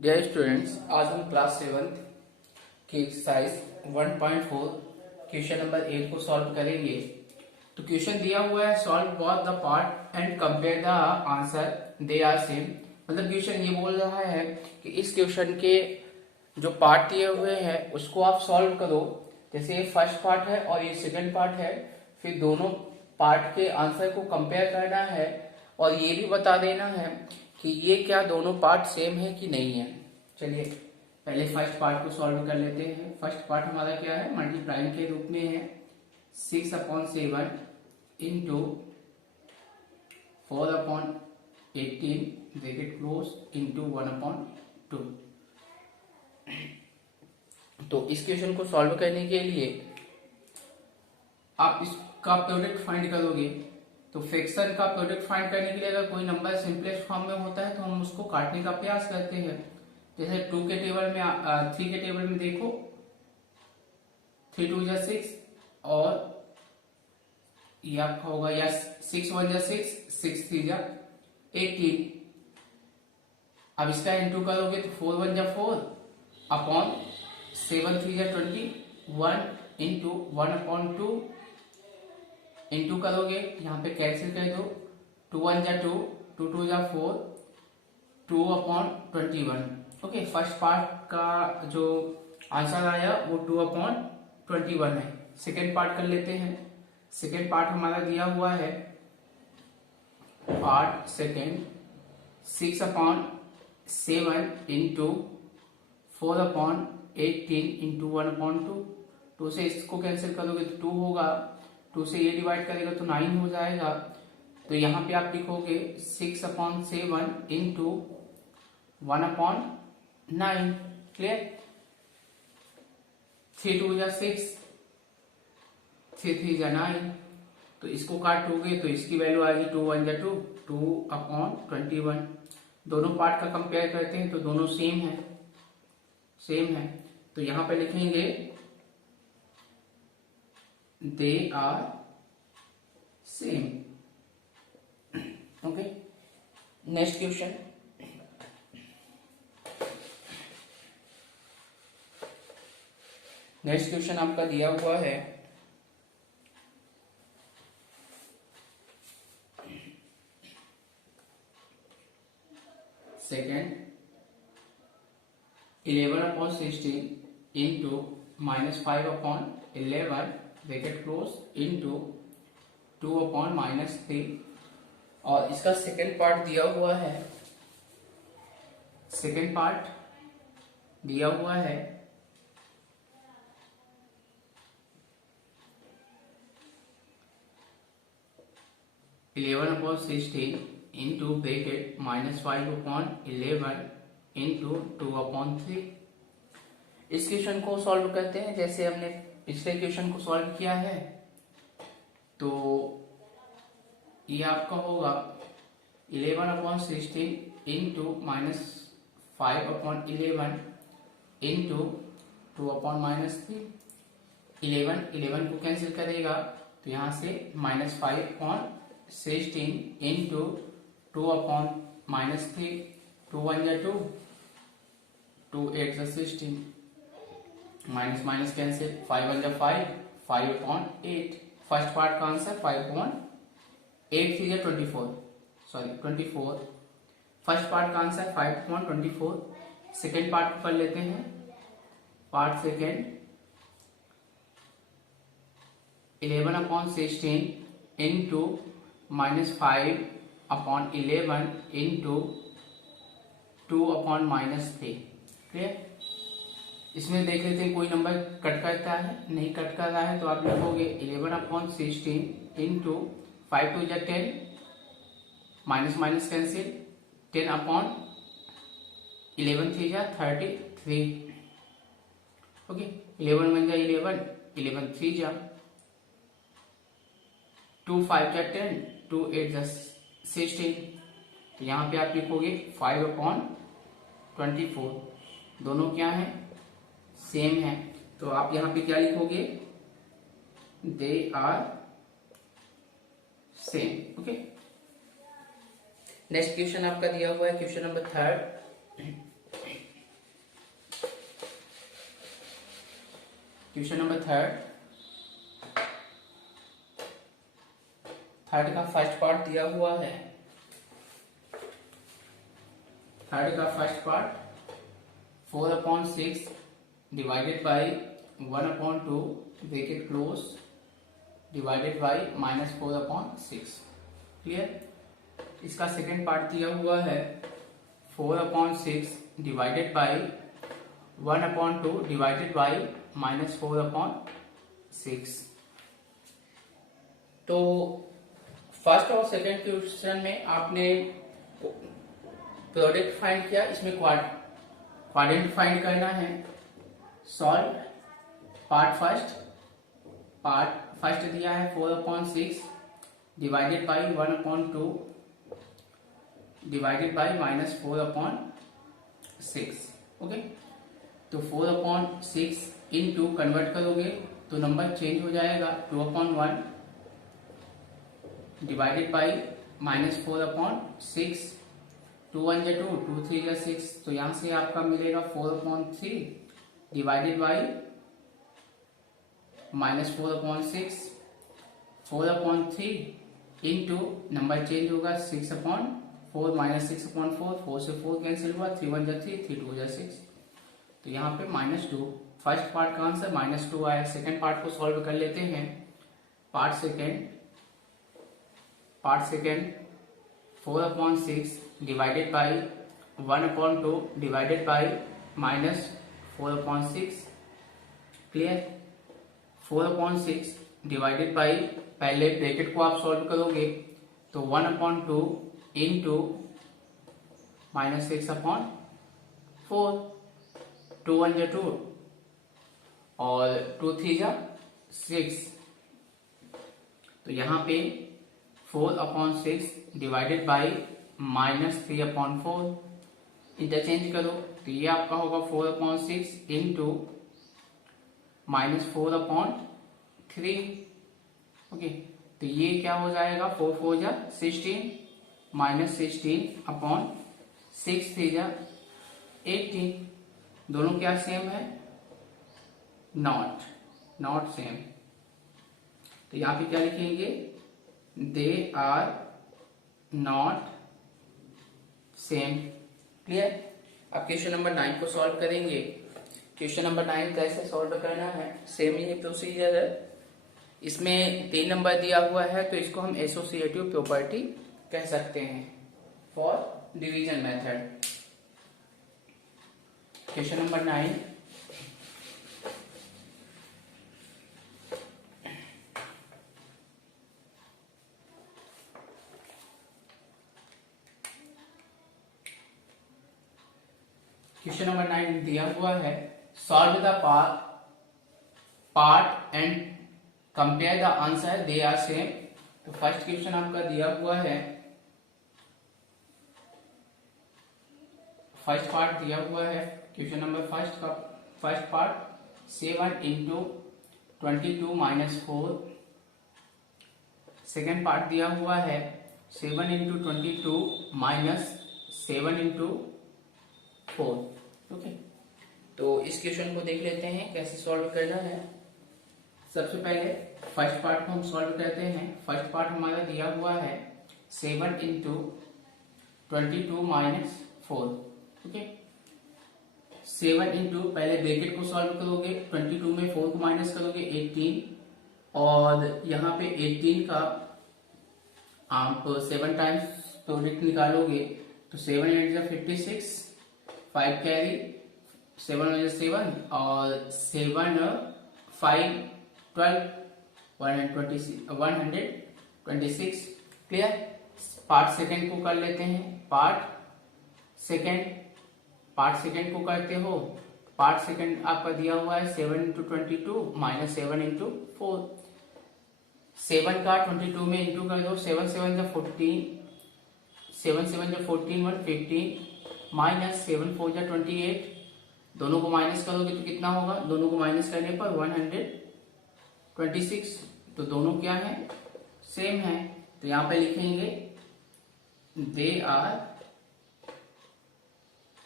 Dear students, आज हम class 7 की एक्सरसाइज 1.4 क्वेश्चन नंबर 8 को सॉल्व करेंगे। तो क्वेश्चन दिया हुआ है, solve both the part and compare the answer, they are same. मतलब क्वेश्चन ये बोल रहा है कि इस क्वेश्चन के जो पार्ट दिए हुए हैं उसको आप सॉल्व करो। जैसे ये फर्स्ट पार्ट है और ये सेकंड पार्ट है, फिर दोनों पार्ट के आंसर को कंपेयर करना है और ये भी बता देना है कि ये क्या दोनों पार्ट सेम है कि नहीं है। चलिए पहले फर्स्ट पार्ट को सॉल्व कर लेते हैं। फर्स्ट पार्ट हमारा क्या है, मल्टीप्लाइंग के रूप में है। 6/7 इंटू 4/18 ब्रैकेट क्लोज इंटू 1/2। तो इस क्वेश्चन को सॉल्व करने के लिए आप इसका प्रोडक्ट फाइंड करोगे। तो फ्रैक्शन का प्रोडक्ट फाइंड करने के लिए अगर कोई नंबर सिंपलेस्ट फॉर्म में होता है तो हम उसको काटने का प्रयास करते हैं। जैसे 2 के टेबल में 3 के टेबल में देखो, 3 2 6 और ये आपका होगा या 6 1 6, 6 3 18। अब इसका इंटू करोगे तो 4 1 4 अपॉन 7 3 21 इंटू 1/2 इंटू करोगे, यहाँ पे कैंसिल कर दो। 2 1 2, 2 2 4, 2/21। ओके, फर्स्ट पार्ट का जो आंसर आया वो 2/21 है। सेकेंड पार्ट कर लेते हैं। सेकेंड पार्ट हमारा दिया हुआ है, पार्ट सेकेंड 6/7 इंटू 4/18 इंटू 1/2। 2 से इसको कैंसिल करोगे तो 2 होगा, 2 से ये डिवाइड करेगा तो 9 हो जाएगा। तो यहाँ पे आप लिखोगे 6/7 इंटू 1/9। क्लियर। 3 2 6, 3 3 9। तो इसको काटोगे तो इसकी वैल्यू आएगी 2 1 2, 2/21। दोनों पार्ट का कंपेयर करते हैं तो दोनों सेम है, सेम है। तो यहां पे लिखेंगे they are same. Okay, next question. Next question आपका दिया हुआ है, second 11/16 into -5/11 bracket close into 2/-3। और इसका सेकेंड पार्ट दिया हुआ है। सेकेंड पार्ट दिया हुआ है 11/16 इंटू ब्रैकेट -5/11 इंटू 2/3। इस क्वेश्चन को सॉल्व करते हैं जैसे हमने पिछले क्वेश्चन को सॉल्व किया है। तो ये आपका होगा 11/16 इंटू -5/11 इंटू 2/3। 11 को कैंसिल करेगा तो यहाँ से -5/16 into 2/3। 2 1 2, 2 8 16, minus minus cancel, 5 1 5, 5/8। First part का आंसर 5/8 3 24, सॉरी 24। फर्स्ट पार्ट का आंसर 5/24। सेकेंड पार्ट कर लेते हैं। Part second 11/16 into -5/11 into 2/3। Clear. इसमें देख लेते हैं कोई नंबर कट करता है, नहीं कट कर रहा है तो आप लिखोगे 11/16 into 5 2 10, minus minus cancel, 10/11 3 33। Okay, 11 1 11, 11 3 2 5 10, 2 8 16। तो यहाँ पे आप लिखोगे 5/24। दोनों क्या है, सेम है। तो आप यहाँ पे क्या लिखोगे, they are same. Okay, next question आपका दिया हुआ है question number 3। Question number third का फर्स्ट पार्ट दिया हुआ है। थर्ड का first part 4/6 divided by 1/2 bracket close divided by -4/6। Clear. इसका सेकेंड पार्ट दिया हुआ है 4/6 डिवाइडेड बाई 1/2 डिवाइडेड बाई -4/6। तो फर्स्ट और सेकेंड क्वेश्चन में आपने प्रोडक्ट फाइंड किया, इसमें क्वाड्रेंट फाइंड करना है। सॉल्व पार्ट फर्स्ट दिया है 4/6 divided by 1/2 divided by -4/6। Okay, तो 4/6 इंटू कन्वर्ट करोगे तो नंबर चेंज हो जाएगा 2/1 डिवाइडेड बाई -4/6। 2 1 जा 2, 2 3 जा 6, तो यहां से आपका मिलेगा 4/3 divided by -4/6। 4/3 into number change होगा 6/4 -6/4, 4 से 4 कैंसिल हुआ, 3 1 जा 3, 3 2 जा 6, तो यहाँ पे -2। फर्स्ट पार्ट का आंसर -2 आया। सेकेंड पार्ट को सॉल्व कर लेते हैं। Part second 4/6 divided by 1/2 divided by -4/6। Clear. 4/6 divided by, पहले ब्रैकेट को आप सॉल्व करोगे तो 1/2 इंटू -6/4, 2 1 जा 2 और 2 3 जा 6, तो यहाँ पे 4/6 डिवाइडेड बाई -3/4। इंटरचेंज करो तो ये आपका होगा 4/6 इंटू -4/3। ओके, तो ये क्या हो जाएगा 4 4 जा 16 -16/6 3 जा 18। दोनों क्या सेम है? Not same. तो यहाँ पे क्या लिखेंगे? They are not same. Clear. अब क्वेश्चन नंबर 9 को सॉल्व करेंगे। क्वेश्चन नंबर 9 कैसे सॉल्व करना है? सेम ही प्रोसीजर है। इसमें 3 नंबर दिया हुआ है तो इसको हम एसोसिएटिव प्रॉपर्टी कह सकते हैं for division method. Question number 9, question number 9 दिया हुआ है solve the part and compare the answer they are same. तो फर्स्ट क्वेश्चन आपका दिया हुआ है, फर्स्ट पार्ट दिया हुआ है क्वेश्चन नंबर फर्स्ट का first part 7 into 22 -4। Second part दिया हुआ है 7 इंटू 22 -7 इंटू 4। ओके, तो इस क्वेश्चन को देख लेते हैं कैसे सॉल्व करना है। सबसे पहले फर्स्ट पार्ट को हम सॉल्व करते हैं। फर्स्ट पार्ट हमारा दिया हुआ है 7 इंटू 22 -4। ओके, 7 इंटू, पहले ब्रैकेट को सॉल्व करोगे, 22 में 4 को माइनस करोगे 18, और यहाँ पे 18 का आप 7 टाइम्स प्रोडक्ट निकालोगे तो 7 8 जा 56, 5 कैरी, 7 7 और 7 5 12, 126। क्लियर। पार्ट सेकेंड को कर लेते हैं। पार्ट सेकेंड को करते हो। पार्ट सेकेंड आपका दिया हुआ है 7 इंटू 22 -7 इंटू 4। 7 का 22 में इंटू कर दो, 7 7 जा 14, 7 7 जा 14 115 -7 4 जा 28। दोनों को माइनस करोगे तो कितना होगा? दोनों को माइनस करने पर 126। तो दोनों क्या है? सेम है। तो यहां पे लिखेंगे they are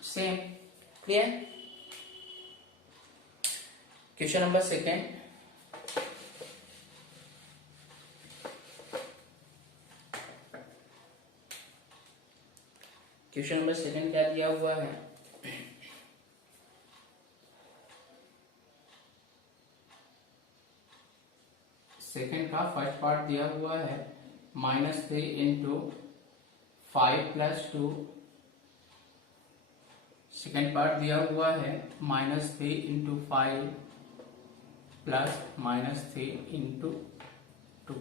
same. Clear. Question number second, question number second क्या दिया हुआ है, सेकेंड का फर्स्ट पार्ट दिया हुआ है -3 इंटू 5+2, सेकेंड पार्ट दिया हुआ है -3 इंटू 5 प्लस -3 इंटू 2।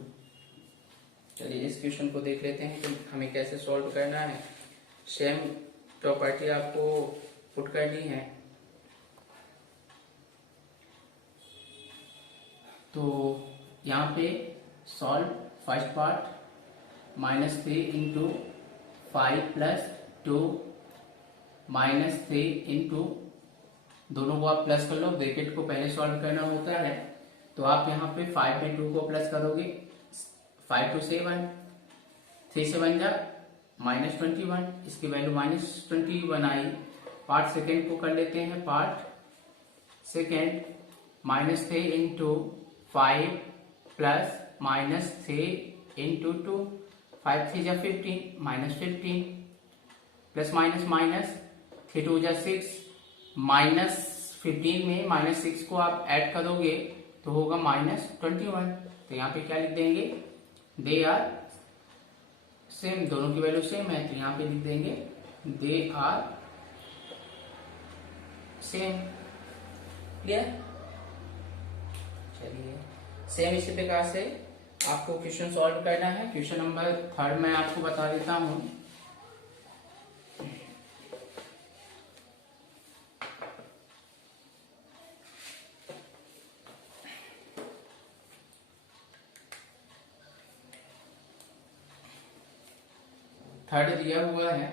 चलिए इस क्वेश्चन को देख लेते हैं कि हमें कैसे सॉल्व करना है। सेम प्रॉपर्टी आपको पुट करनी है। तो यहाँ पे solve first part -3 into 5+2 -3 into, दोनों को आप प्लस कर लो, ब्रैकेट को पहले सॉल्व करना होता है। तो आप यहाँ पे 5 में 2 को प्लस करोगे, 5 2 7, 3 से 1 जा -21, इसकी वैल्यू -21 आई। पार्ट सेकेंड को कर लेते हैं। Part second -3 into 5 plus -3 into 2, 5 3 जा 15, -15 प्लस माइनस माइनस 3 2 जा 6, -15 में -6 को आप ऐड करोगे तो होगा -21। तो यहाँ पे क्या लिख देंगे, दे आर सेम, दोनों की वैल्यू सेम है, तो यहाँ पे लिख देंगे दे आर सेम। क्लियर? चलिए सेम इसी प्रकार से आपको क्वेश्चन सॉल्व करना है। क्वेश्चन नंबर थर्ड मैं आपको बता देता हूं। थर्ड दिया हुआ है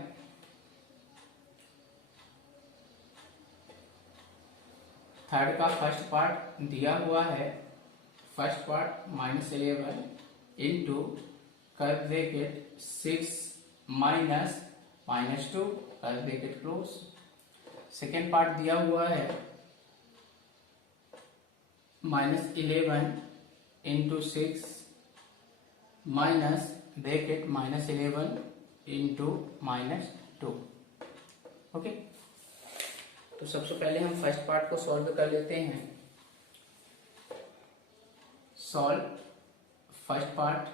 थर्ड का फर्स्ट पार्ट दिया हुआ है, फर्स्ट पार्ट -11 इंटू कर ब्रैकेट 6 माइनस -2 कर ब्रैकेट क्लोज। सेकेंड पार्ट दिया हुआ है -11 into 6 minus bracket -11 into -2। Okay, तो सबसे पहले हम फर्स्ट पार्ट को सॉल्व कर लेते हैं। सॉल्व फर्स्ट पार्ट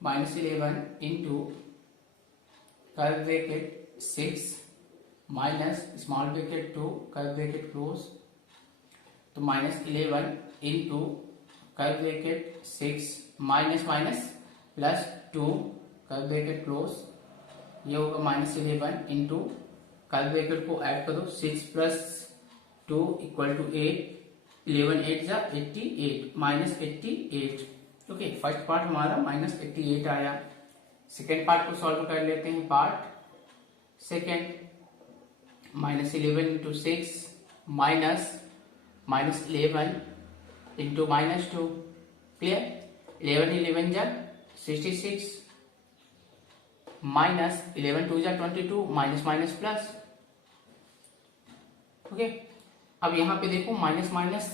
-11 इंटू कर ब्रैकेट 6 माइनस स्मॉल ब्रैकेट 2 कर ब्रैकेट क्लोज। तो -11 इंटू कर ब्रैकेट 6 माइनस माइनस प्लस 2 कर ब्रैकेट क्लोज, ये होगा -11 इंटू कर ब्रैकेट को ऐड करो, 6 + 2 = 8, 11 8 जा 88, -88। ओके, फर्स्ट पार्ट हमारा -88 आया। सेकेंड पार्ट को सॉल्व कर लेते हैं। Part second -11 into 6 minus -11 into -2। Clear? 11 11 जा 66, -11 2 जा 22, माइनस माइनस प्लस। ओके, अब यहाँ पे देखो माइनस माइनस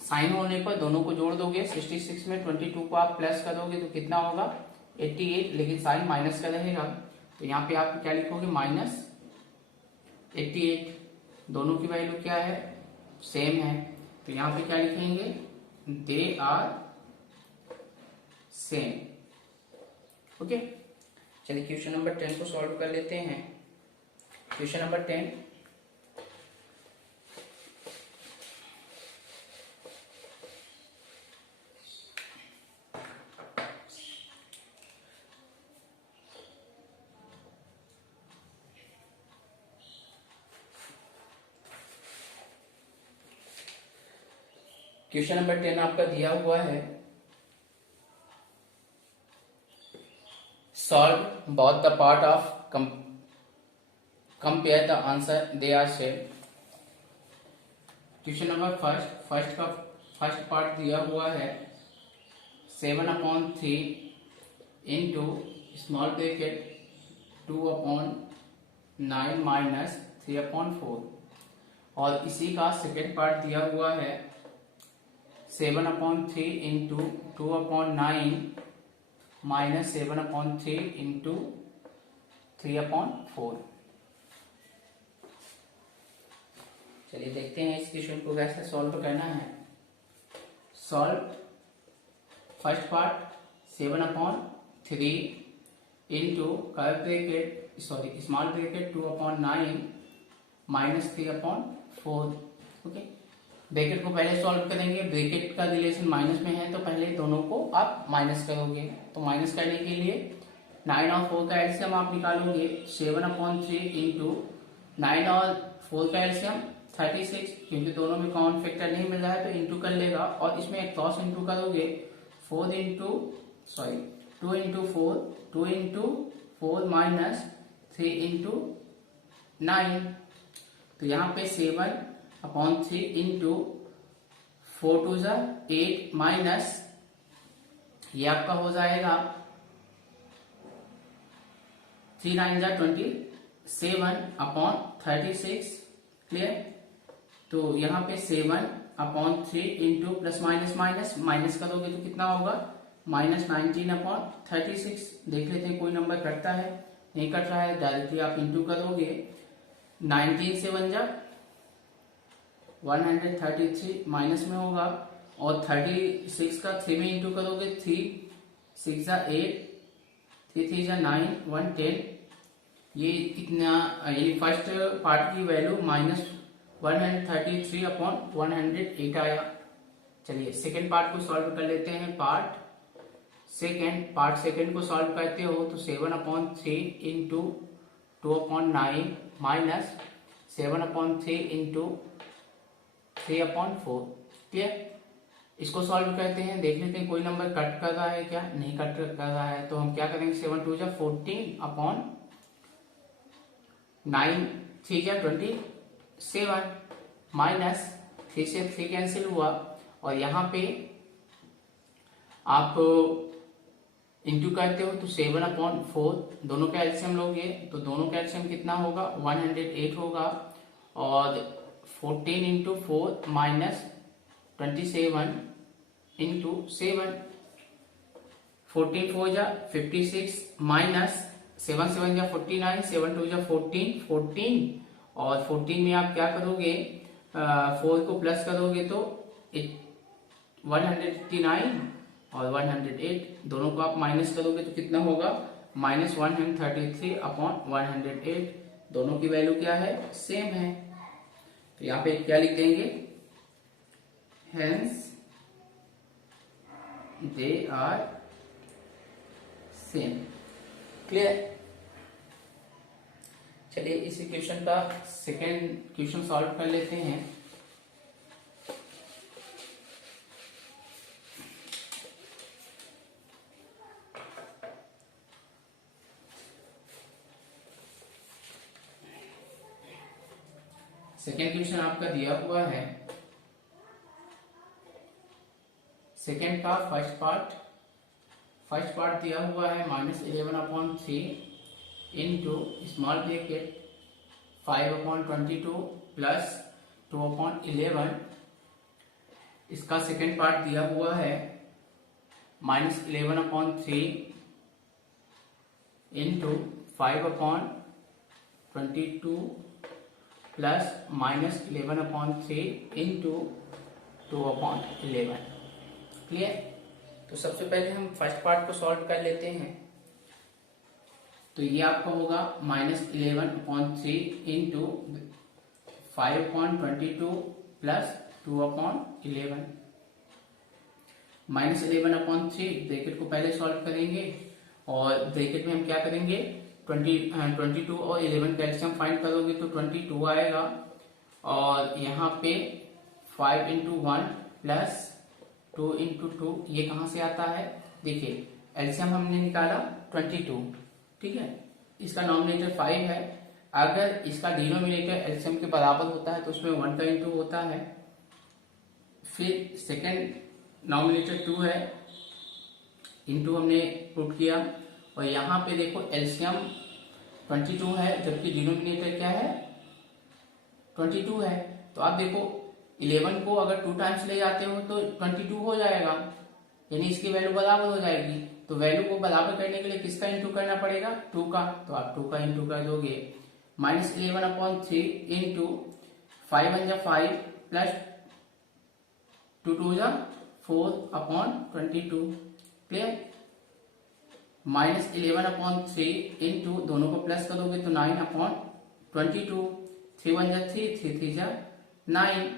साइन होने पर दोनों को जोड़ दोगे, 66 में 22 को आप प्लस कर दोगे तो कितना होगा 88, लेकिन साइन माइनस का रहेगा। तो यहाँ पे आप क्या लिखोगे -88, दोनों की वैल्यू क्या है, सेम है। तो यहाँ पे क्या लिखेंगे, दे आर सेम। ओके, चलिए क्वेश्चन नंबर 10 को सॉल्व कर लेते हैं। क्वेश्चन नंबर 10, क्वेश्चन नंबर 10 आपका दिया हुआ है, solve both the part of compare the answer they are same. Question number first का फर्स्ट पार्ट दिया हुआ है 7/3 इंटू स्मॉल ब्रैकेट 2/9 माइनस 3/4, और इसी का सेकेंड पार्ट दिया हुआ है 7/3 इंटू 2/9 माइनस 7/3 इंटू 3/4। चलिए देखते हैं इस क्वेश्चन को कैसे सॉल्व करना है। Solve first part 7/3 into curve bracket small bracket 2/9 minus 3/4। Okay, bracket को पहले सॉल्व करेंगे। ब्रैकेट का रिलेशन माइनस में है तो पहले दोनों को आप माइनस करोगे। तो माइनस करने के लिए 9 और 4 का एलसीएम आप निकालोगे। 7/3 इंटू 9 और 4 का एलसीएम 36, क्योंकि दोनों में कॉमन फैक्टर नहीं मिल रहा है तो इंटू कर लेगा। और इसमें एक क्रॉस इंटू करोगे 2 इंटू 4 माइनस 3 इंटू 9। तो यहाँ पे 7/3 इंटू 4 2 8 माइनस ये आपका हो जाएगा 3 9 27/36। क्लियर। तो यहाँ पे 7/3 into plus minus minus minus करोगे तो कितना होगा -19/36। देख लेते हैं कोई नंबर कटता है, नहीं कट रहा है। डायरेक्टली आप इंटू करोगे 19 से 133 माइनस में होगा। और 36 का 3 में इंटू करोगे 3 6 8 3 3 9 1 10। ये कितना, ये फर्स्ट पार्ट की वैल्यू -133/108 आया। चलिए सेकेंड पार्ट को सॉल्व कर लेते हैं। पार्ट सेकेंड को सॉल्व करते हो तो 7/3 इंटू 2/9 माइनस 7/3 इंटू 3/4। क्लियर। इसको सॉल्व करते हैं, देख लेते हैं कोई नंबर कट कर रहा है क्या, नहीं कट कर रहा है। तो हम क्या करेंगे 7 2 14/9 3 27 माइनस 3 से 3 कैंसिल हुआ। और यहाँ पे आप इंटू करते हो तो 7/4 दोनों का एलसीएम लोगे तो दोनों का एलसीएम कितना होगा 108 होगा। और 14 इंटू 4 माइनस 27 इंटू 7। 14 4 56 माइनस 7 7 49 7 2 14 और 14 में आप क्या करोगे 4 को प्लस करोगे तो 189 और 108 दोनों को आप माइनस करोगे तो कितना होगा -133/108। दोनों की वैल्यू क्या है, सेम है। तो यहाँ पे क्या लिख देंगे, hence they are same. Clear. चलिए इस इक्वेशन का सेकेंड क्वेश्चन सॉल्व कर लेते हैं। सेकेंड क्वेश्चन आपका दिया हुआ है। सेकेंड का फर्स्ट पार्ट दिया हुआ है -11/3 इंटू स्मॉल ब्रैकेट 5/22 प्लस 2/11। इसका सेकेंड पार्ट दिया हुआ है -11/3 इंटू 5/22 प्लस -11/3 इंटू 2/11। क्लियर। तो सबसे पहले हम फर्स्ट पार्ट को सॉल्व कर लेते हैं। तो ये आपका होगा -11/3 इंटू 5/22 प्लस 2/11। -11/3 ब्रैकेट को पहले सॉल्व करेंगे और ब्रैकेट में हम क्या करेंगे 22 और 11 का एलसीएम फाइंड करोगे तो 22 आएगा। और यहाँ पे 5 इंटू 1 प्लस 2 इंटू 2 ये कहाँ से आता है, देखिए एलसीएम हमने निकाला 22, ठीक है। इसका नॉमिनेटर 5 है। अगर इसका डिनोमिनेटर एलसीएम के बराबर होता है तो उसमें 1 का इंटू होता है। फिर सेकेंड नॉमिनेटर 2 है, इंटू हमने पुट किया। और यहाँ पे देखो एलसीएम 22 है जबकि डिनोमिनेटर क्या है 22 है। तो आप देखो 11 को अगर 2 टाइम्स ले जाते हो तो 22 हो जाएगा, यानी इसकी वैल्यू बराबर हो जाएगी। तो वैल्यू को बराबर करने के लिए किसका इंटू करना पड़ेगा, 2 का, तो आप 2 का इंटू कर दोगे। -11/3 इंटू 5 1 जा 5 प्लस 2 2 जा 4/22, क्लियर। -11/3 इंटू दोनों को प्लस करोगे तो 9/22, 3 1 जा 3, 3 3 जा 9,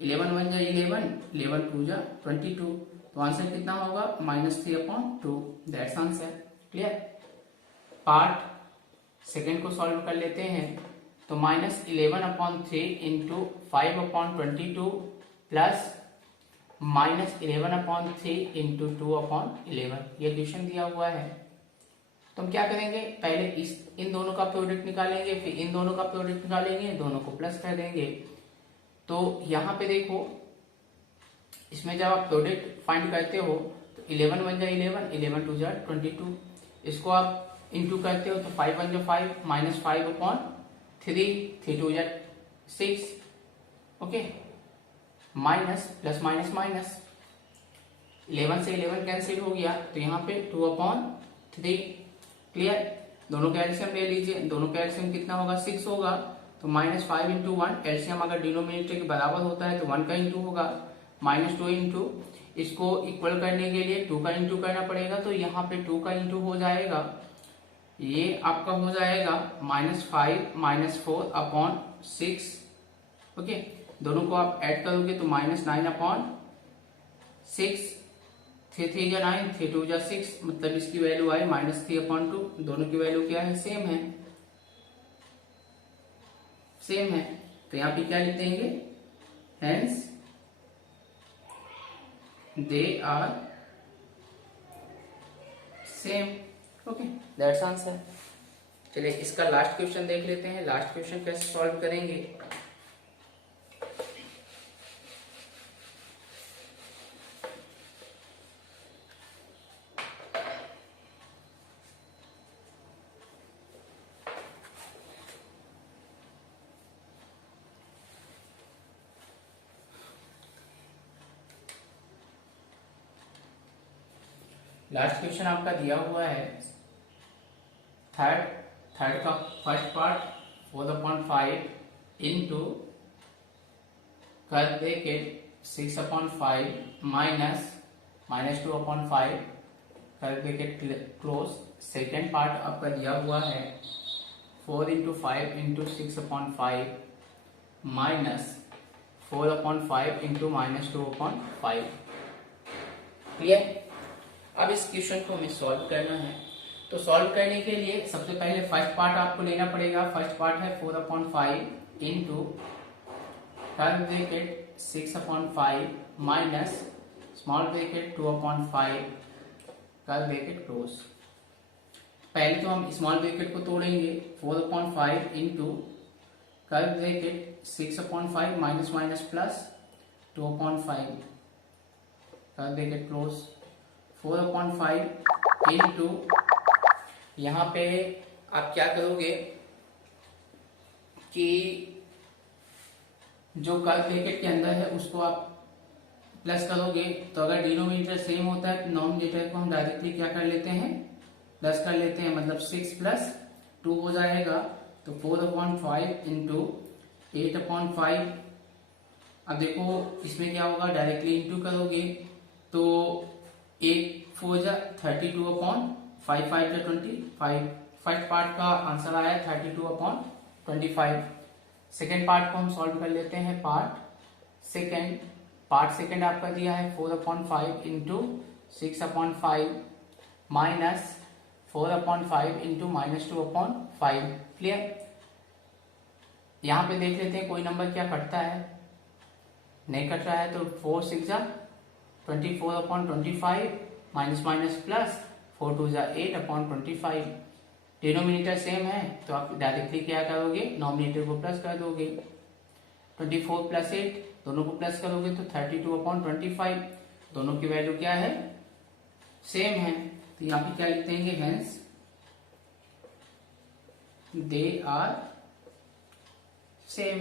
11 1 जा 11, 11 2 जा 22, तो आंसर कितना होगा -3/2, that's answer, clear. Part second को सॉल्व कर लेते हैं। तो -11/3 इंटू 5/22 प्लस -11/3 इंटू 2/11, ये क्वेश्चन दिया हुआ है। तो हम क्या करेंगे, पहले इन दोनों का प्रोडक्ट निकालेंगे, फिर इन दोनों का प्रोडक्ट निकालेंगे, दोनों को प्लस कर देंगे। तो यहाँ पे देखो, इसमें जब आप प्रोडक्ट फाइंड करते हो तो 11 1 जा 11, 11 2 जा 22, इसको आप इंटू करते हो तो 5 1 जा 5, -5/3, 3 2 जा 6, okay, minus plus minus minus, 11 से 11 कैंसिल हो गया, तो यहाँ पे 2/3, क्लियर। दोनों का एलसीएम ले लीजिए, दोनों का एलसीएम कितना होगा, 6 होगा, तो -5 इंटू 1, एलसीएम अगर डिनोमिनेटर के बराबर होता है तो 1 का इंटू होगा, -2 इंटू, इसको इक्वल करने के लिए 2 का इंटू करना पड़ेगा, तो यहाँ पे 2 का इंटू हो जाएगा, ये आपका हो जाएगा -5 -4/6, ओके। दोनों को आप ऐड करोगे तो -9/6, 3 3 जा 9, 3 2 जा 6, मतलब इसकी वैल्यू आई -3/2। दोनों की वैल्यू क्या है, सेम है, सेम है। तो यहाँ पे क्या लिख देंगे, hence they are same, okay, that's answer. चलिए इसका लास्ट क्वेश्चन देख लेते हैं, लास्ट क्वेश्चन कैसे सॉल्व करेंगे। लास्ट क्वेश्चन आपका दिया हुआ है, थर्ड का फर्स्ट पार्ट 4/5 इंटू कर दे के 6/5 -2/5 कर दे के क्लोज। सेकेंड पार्ट आपका दिया हुआ है 4 इंटू 5 इंटू 6/5 -4/5 इंटू -2/5, क्लियर। अब इस क्वेश्चन को हमें सॉल्व करना है। तो सॉल्व करने के लिए सबसे पहले फर्स्ट पार्ट आपको लेना पड़ेगा। फर्स्ट पार्ट है 4/5 इंटू कर ब्रैकेट 6/5 माइनस स्मॉल ब्रैकेट 2/5 कर ब्रैकेट क्लोज। पहले तो हम स्मॉल ब्रैकेट को तोड़ेंगे, 4/5 इंटू कर ब्रैकेट 6/5 माइनस माइनस प्लस 2/5 कर ब्रैकेट क्लोज। 4/5 इंटू, यहाँ पे आप क्या करोगे कि जो कर्व ब्रैकेट के अंदर है उसको आप प्लस करोगे, तो अगर डिनोमिनेटर सेम होता है तो नॉमिनेटर को हम डायरेक्टली क्या कर लेते हैं, प्लस कर लेते हैं, मतलब 6 + 2 हो जाएगा। तो 4/5 इंटू 8/5। अब देखो इसमें क्या होगा, डायरेक्टली इंटू करोगे तो 8 4 जा 32/5, 5 जा 25। फर्स्ट पार्ट का आंसर आया 32/25। सेकेंड पार्ट को हम सॉल्व कर लेते हैं। पार्ट सेकेंड आपका दिया है 4/5 इंटू 6/5 माइनस 4/5 इंटू -2/5, क्लियर। यहाँ पे देख लेते हैं कोई नंबर क्या कटता है, नहीं कट रहा है, तो 4 6 जा 24/25 माइनस माइनस प्लस 4 2 जा 8/25। डिनोमिनेटर सेम है तो आप डायरेक्टली क्या करोगे, नॉमिनेटर को प्लस कर दोगे। 24 + 8 दोनों को प्लस करोगे तो 32/25। दोनों की वैल्यू क्या है, सेम है, तो यहाँ पे क्या लिख देंगे, हेंस दे आर सेम।